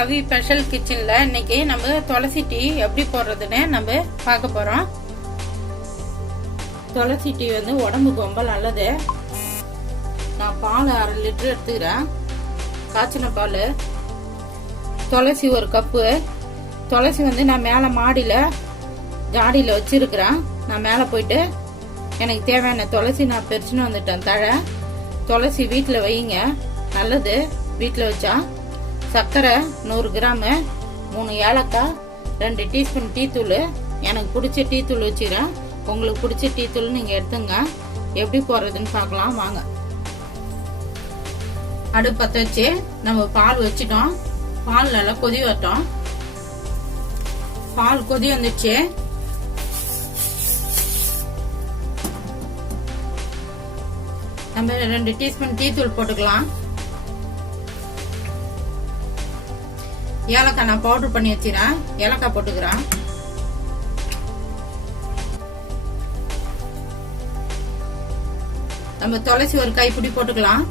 கவி special கிச்சன்ல இன்னைக்கு நம்ம துளசி டீ எப்படி போடுறதுன்னு நம்ம பார்க்க போறோம். துளசி டீ வந்து உடம்புக்கு ரொம்ப நல்லது. நான் பால் 1/2 லிட்டர் எடுத்துக்கிறேன், காய்ச்சின பால். துளசி 1 கப்பு. துளசி வந்து நான் மேல மாடியில ஜாடியில வச்சிருக்கிறேன். நான் மேல போயிட்டு எனக்கு தேவையான துளசி நான் பறிச்சுன்னு வந்துட்டேன். தழை துளசி வீட்டில் வைங்க, நல்லது வீட்டில் வச்சா. சர்க்கரை 100 கிராம், 3 ஏலக்காய், 2 டீஸ்பூன் டீ தூள். எனக்கு பிடிச்ச டீ தூள் வச்சுக்கிறேன், உங்களுக்கு பிடிச்ச டீ தூள் நீங்க எடுத்துங்க. எப்படி போடுறதுன்னு பார்க்கலாம் வாங்க. அடுப்பு பற்ற வச்சு நம்ம பால் வச்சிட்டோம். பால் நல்லா கொதி வரட்டும். பால் கொதி வந்துச்சு. நம்ம 2 டீஸ்பூன் டீ தூள் போட்டுக்கலாம். ஏலக்காய் நான் பவுடர் பண்ணி வச்சிருக்கேன், ஏலக்காய் போட்டுக்கிறேன். நம்ம துளசி 1 கைப்பிடி போட்டுக்கலாம்.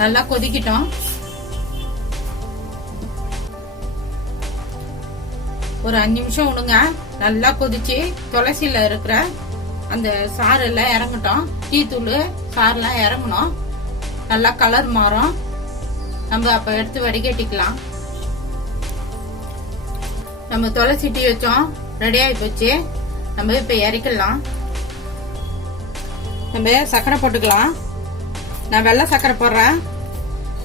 நல்லா கொதிக்கிட்டோம். ஒரு 5 நிமிஷம் விடுங்க. நல்லா கொதிச்சு துளசியில இருக்கிற அந்த சாறு எல்லாம் இறங்கட்டும். டீ தூள் சாறுலாம் இறங்கணும். நல்லா கலர் மாறும். நம்ம அப்ப எடுத்து வடிகட்டிக்கலாம். நம்ம துளசி டீ வச்சோம், ரெடி ஆகி போச்சு. நம்ம இப்ப இறக்கலாம். நம்ம சர்க்கரை போட்டுக்கலாம். நான் வெள்ளை சர்க்கரை போடுறேன்,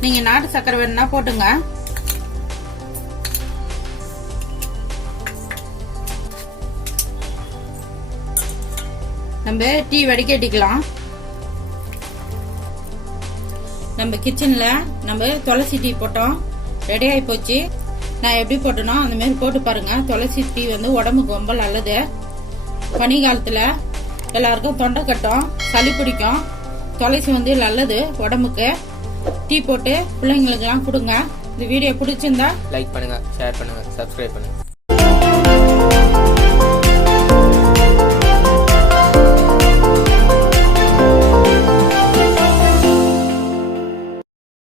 நீங்க நாட்டு சர்க்கரை வேணும்னா போட்டுங்க. நம்ம டீ வடிகட்டிக்கலாம். நம்ம கிச்சன்ல நம்ம துளசி டீ போட்டோம், ரெடி ஆகி போச்சு. நான் எப்படி போட்டனோ அந்த மாதிரி போட்டு பாருங்க. துளசி டீ வந்து உடம்புக்கு ரொம்ப நல்லது. பனி காலத்துல எல்லாருக்கும் தொண்டை கட்டும், சளி பிடிக்கும். துளசி வந்து நல்லது உடம்புக்கு. டீ போட்டு பிள்ளைங்களுக்கு எல்லாம் கொடுங்க. இந்த வீடியோ பிடிச்சிருந்தா லைக் பண்ணுங்க, ஷேர் பண்ணுங்க, சப்ஸ்கிரைப் பண்ணுங்க.